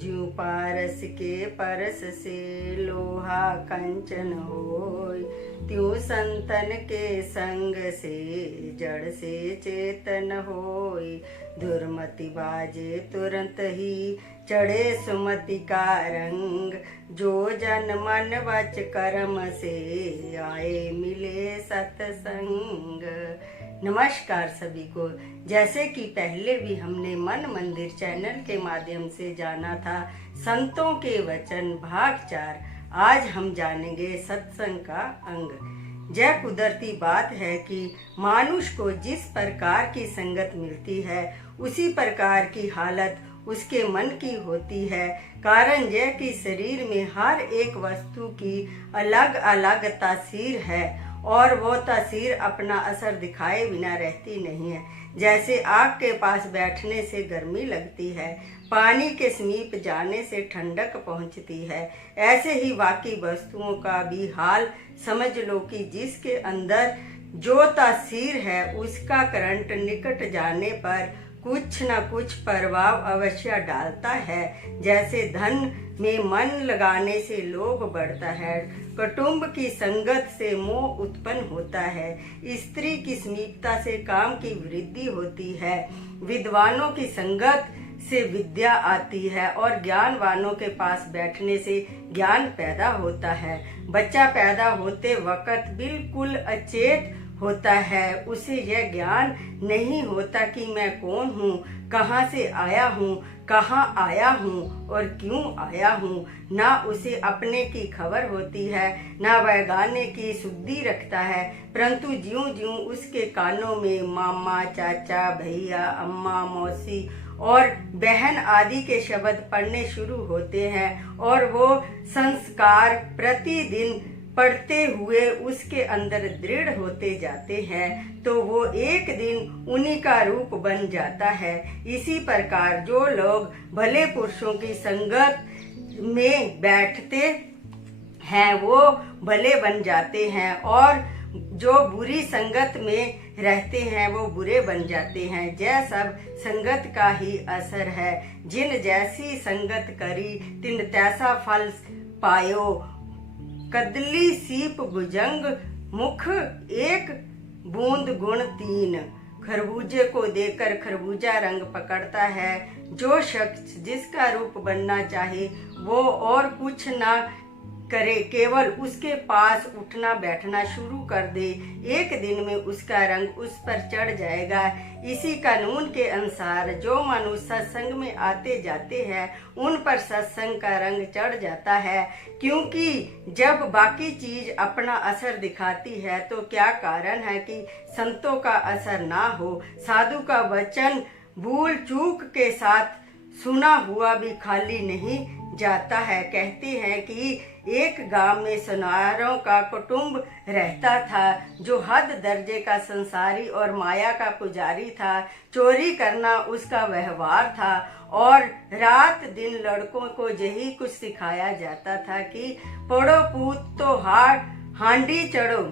ज्यों पारस के परस से लोहा कंचन होय, त्यों संतन के संग से जड़ से चेतन होय। दुर्मति बाजे तुरंत ही चढ़े सुमति का रंग, जो जन मन वच कर्म से आए मिले सत्संग। नमस्कार सभी को। जैसे कि पहले भी हमने मन मंदिर चैनल के माध्यम से जाना था संतों के वचन भाग 4, आज हम जानेंगे सत्संग का अंग। यह कुदरती बात है कि मानुष को जिस प्रकार की संगत मिलती है उसी प्रकार की हालत उसके मन की होती है। कारण यह कि शरीर में हर एक वस्तु की अलग अलग तासीर है और वो तासीर अपना असर दिखाए बिना रहती नहीं है। जैसे आग के पास बैठने से गर्मी लगती है, पानी के समीप जाने से ठंडक पहुंचती है, ऐसे ही बाकी वस्तुओं का भी हाल समझ लो कि जिसके अंदर जो तासीर है उसका करंट निकट जाने पर कुछ न कुछ प्रभाव अवश्य डालता है। जैसे धन में मन लगाने से लोभ बढ़ता है, कुटुंब की संगत से मोह उत्पन्न होता है, स्त्री की समीपता से काम की वृद्धि होती है, विद्वानों की संगत से विद्या आती है और ज्ञानवानों के पास बैठने से ज्ञान पैदा होता है। बच्चा पैदा होते वक्त बिल्कुल अचेत होता है, उसे यह ज्ञान नहीं होता कि मैं कौन हूँ, कहाँ से आया हूँ, कहाँ आया हूँ और क्यों आया हूँ। ना उसे अपने की खबर होती है, ना वह गाने की शुद्धि रखता है, परंतु ज्यों ज्यों उसके कानों में मामा, चाचा, भैया, अम्मा, मौसी और बहन आदि के शब्द पढ़ने शुरू होते हैं और वो संस्कार प्रतिदिन पढ़ते हुए उसके अंदर दृढ़ होते जाते हैं, तो वो एक दिन उन्हीं का रूप बन जाता है। इसी प्रकार जो लोग भले पुरुषों की संगत में बैठते हैं वो भले बन जाते हैं और जो बुरी संगत में रहते हैं वो बुरे बन जाते हैं। यह सब संगत का ही असर है। जिन जैसी संगत करी तिन तैसा फल पायो, कदली सीप भुजंग मुख एक बूंद गुण तीन। खरबूजे को देखकर खरबूजा रंग पकड़ता है। जो शख्स जिसका रूप बनना चाहे वो और कुछ ना करे, केवल उसके पास उठना बैठना शुरू कर दे, एक दिन में उसका रंग उस पर चढ़ जाएगा। इसी कानून के अनुसार जो मनुष्य सत्संग में आते जाते हैं उन पर सत्संग का रंग चढ़ जाता है, क्योंकि जब बाकी चीज अपना असर दिखाती है तो क्या कारण है कि संतों का असर ना हो। साधु का वचन भूल चूक के साथ सुना हुआ भी खाली नहीं जाता है। कहते हैं कि एक गांव में सुनारों का कुटुंब रहता था जो हद दर्जे का संसारी और माया का पुजारी था। चोरी करना उसका व्यवहार था और रात दिन लड़कों को यही कुछ सिखाया जाता था कि पढ़ो पूत तो हांडी चढ़ो,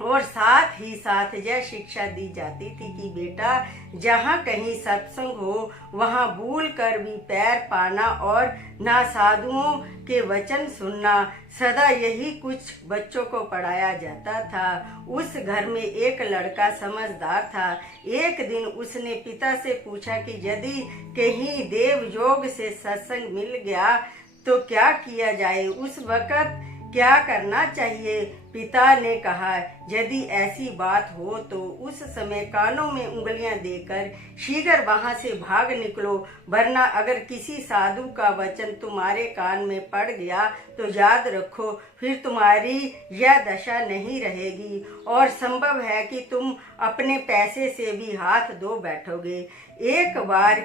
और साथ ही साथ यह शिक्षा दी जाती थी कि बेटा जहाँ कहीं सत्संग हो वहाँ भूल कर भी पैर पाना और ना साधुओं के वचन सुनना। सदा यही कुछ बच्चों को पढ़ाया जाता था। उस घर में एक लड़का समझदार था। एक दिन उसने पिता से पूछा कि यदि कहीं देव योग से सत्संग मिल गया तो क्या किया जाए, उस वक्त क्या करना चाहिए। पिता ने कहा, यदि ऐसी बात हो तो उस समय कानों में उंगलियां देकर शीघ्र वहां से भाग निकलो, वरना अगर किसी साधु का वचन तुम्हारे कान में पड़ गया तो याद रखो फिर तुम्हारी यह दशा नहीं रहेगी और संभव है कि तुम अपने पैसे से भी हाथ धो बैठोगे। एक बार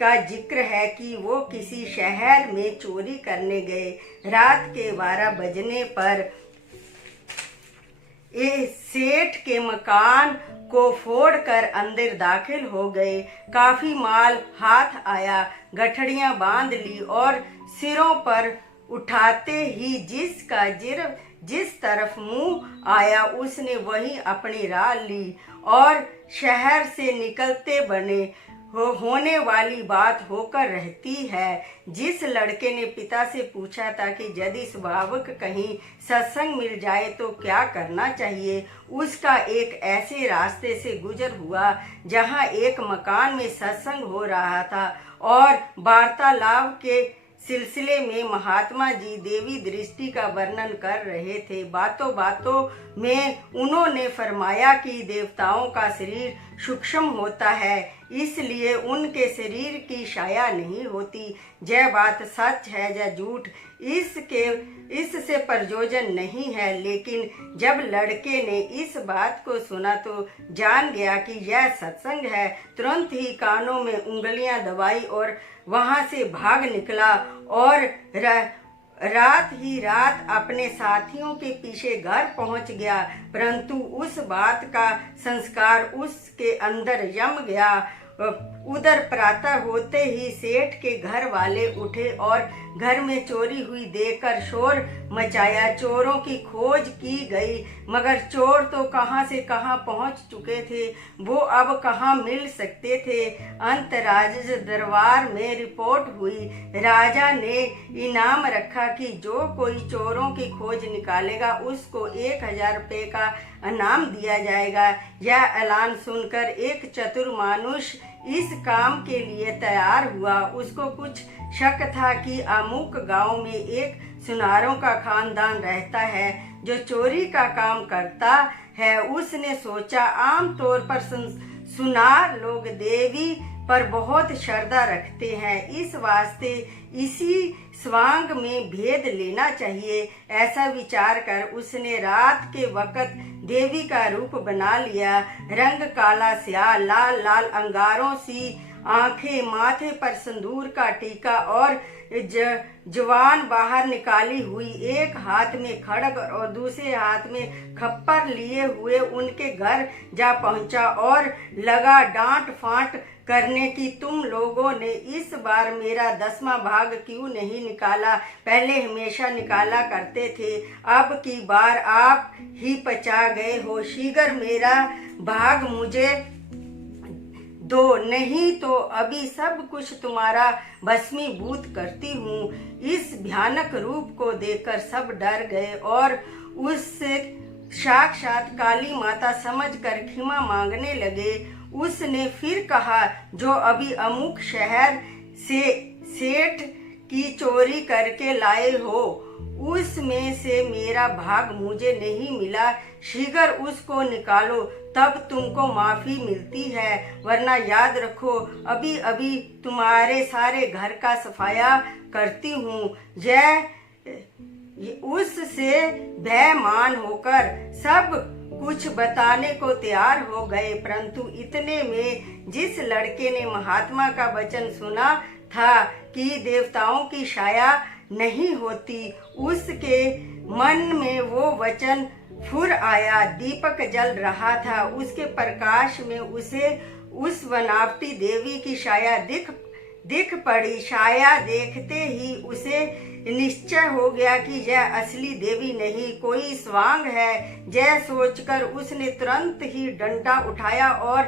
का जिक्र है कि वो किसी शहर में चोरी करने गए। रात के 12 बजने पर सेठ के मकान को फोड़कर अंदर दाखिल हो गए। काफी माल हाथ आया, गठड़ियां बांध ली और सिरों पर उठाते ही जिस तरफ मुंह आया उसने वही अपनी राह ली और शहर से निकलते बने। होने वाली बात होकर रहती है। जिस लड़के ने पिता से पूछा था कि यदि स्वाभाविक कहीं सत्संग मिल जाए तो क्या करना चाहिए, उसका एक ऐसे रास्ते से गुजर हुआ जहां एक मकान में सत्संग हो रहा था और वार्तालाप के सिलसिले में महात्मा जी देवी दृष्टि का वर्णन कर रहे थे। बातों बातों में उन्होंने फरमाया कि देवताओं का शरीर सूक्ष्म होता है, इसलिए उनके शरीर की छाया नहीं होती। यह बात सच है या झूठ इससे प्रयोजन नहीं है। लेकिन जब लड़के ने इस बात को सुना तो जान गया कि यह सत्संग है। तुरंत ही कानों में उंगलियां दबाई और वहां से भाग निकला और रात ही रात अपने साथियों के पीछे घर पहुंच गया। परंतु उस बात का संस्कार उसके अंदर जम गया। उधर प्रातः होते ही सेठ के घर वाले उठे और घर में चोरी हुई देखकर शोर मचाया। चोरों की खोज की गई, मगर चोर तो कहां से कहां पहुंच चुके थे, वो अब कहां मिल सकते थे। अंतर्राज्य दरबार में रिपोर्ट हुई। राजा ने इनाम रखा कि जो कोई चोरों की खोज निकालेगा उसको 1000 रुपये का इनाम दिया जाएगा। यह ऐलान सुनकर एक चतुर मानुष इस काम के लिए तैयार हुआ। उसको कुछ शक था कि अमुक गांव में एक सुनारों का खानदान रहता है जो चोरी का काम करता है। उसने सोचा आमतौर पर सुनार लोग देवी पर बहुत श्रद्धा रखते हैं, इस वास्ते इसी स्वांग में भेद लेना चाहिए। ऐसा विचार कर उसने रात के वक्त देवी का रूप बना लिया। रंग काला स्याह, लाल लाल अंगारों सी आंखें, माथे पर सिंदूर का टीका और जवान बाहर निकाली हुई, एक हाथ में खड़ग और दूसरे हाथ में खप्पर लिए हुए उनके घर जा पहुंचा और लगा डांट फांट करने की। तुम लोगों ने इस बार मेरा 10वां भाग क्यों नहीं निकाला? पहले हमेशा निकाला करते थे, अब की बार आप ही पचा गए हो। शीघ्र मेरा भाग मुझे दो, नहीं तो अभी सब कुछ तुम्हारा भस्मीभूत करती हूँ। इस भयानक रूप को देखकर सब डर गए और उससे साक्षात काली माता समझकर क्षमा मांगने लगे। उसने फिर कहा, जो अभी अमुक शहर से सेठ की चोरी करके लाए हो, उसमें से मेरा भाग मुझे नहीं मिला, शीघ्र उसको निकालो, तब तुमको माफी मिलती है, वरना याद रखो अभी अभी तुम्हारे सारे घर का सफाया करती हूँ। उससे भयमान होकर सब कुछ बताने को तैयार हो गए। परंतु इतने में जिस लड़के ने महात्मा का वचन सुना था कि देवताओं की छाया नहीं होती, उसके मन में वो वचन फुर आया। दीपक जल रहा था, उसके प्रकाश में उसे उस बनावटी देवी की छाया दिख पड़ी। छाया देखते ही उसे निश्चय हो गया कि यह असली देवी नहीं, कोई स्वांग है। यह सोचकर उसने तुरंत ही डंडा उठाया और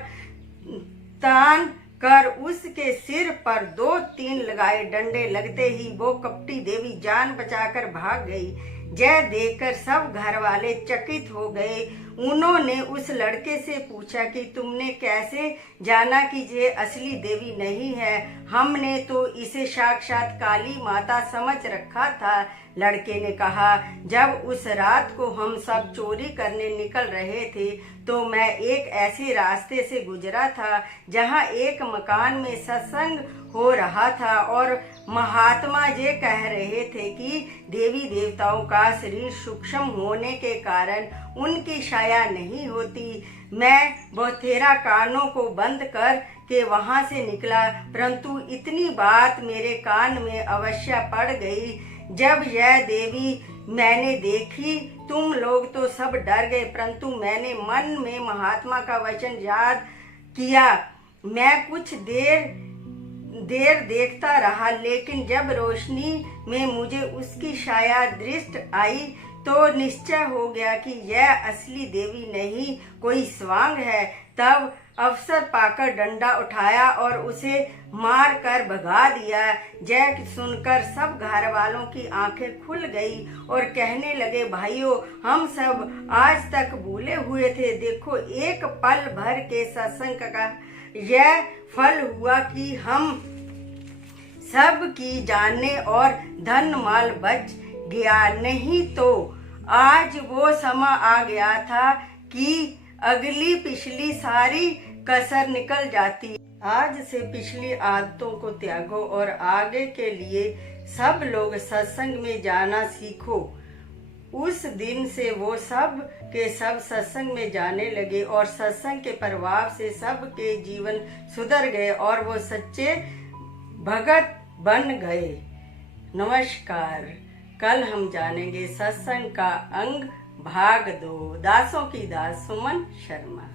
तान कर उसके सिर पर 2-3 लगाए। डंडे लगते ही वो कपटी देवी जान बचाकर भाग गई। यह देखकर सब घर वाले चकित हो गए। उन्होंने उस लड़के से पूछा कि तुमने कैसे जाना कि ये असली देवी नहीं है? हमने तो इसे साक्षात काली माता समझ रखा था। लड़के ने कहा, जब उस रात को हम सब चोरी करने निकल रहे थे तो मैं एक ऐसे रास्ते से गुजरा था जहां एक मकान में सत्संग हो रहा था और महात्मा जी कह रहे थे कि देवी देवताओं का शरीर सूक्ष्म होने के कारण उनकी छाया नहीं होती। मैं बौथेरा कानों को बंद कर के वहां से निकला, परंतु इतनी बात मेरे कान में अवश्य पड़ गई। जब यह देवी मैंने देखी, तुम लोग तो सब डर गए, परंतु मैंने मन में महात्मा का वचन याद किया। मैं कुछ देर देखता रहा, लेकिन जब रोशनी में मुझे उसकी छाया दृष्टि आई तो निश्चय हो गया कि यह असली देवी नहीं, कोई स्वांग है। तब अवसर पाकर डंडा उठाया और उसे मार कर भगा दिया। जय सुनकर सब घर वालों की आंखें खुल गई और कहने लगे, भाइयों, हम सब आज तक भूले हुए थे। देखो, एक पल भर के सत्संग का यह फल हुआ कि हम सब की जाने और धन माल बच गया। नहीं तो आज वो समा आ गया था कि अगली पिछली सारी कसर निकल जाती। आज से पिछली आदतों को त्यागो और आगे के लिए सब लोग सत्संग में जाना सीखो। उस दिन से वो सब के सब सत्संग में जाने लगे और सत्संग के प्रभाव से सब के जीवन सुधर गए और वो सच्चे भगत बन गए। नमस्कार। कल हम जानेंगे सत्संग का अंग भाग 2। दासों की दास सुमन शर्मा।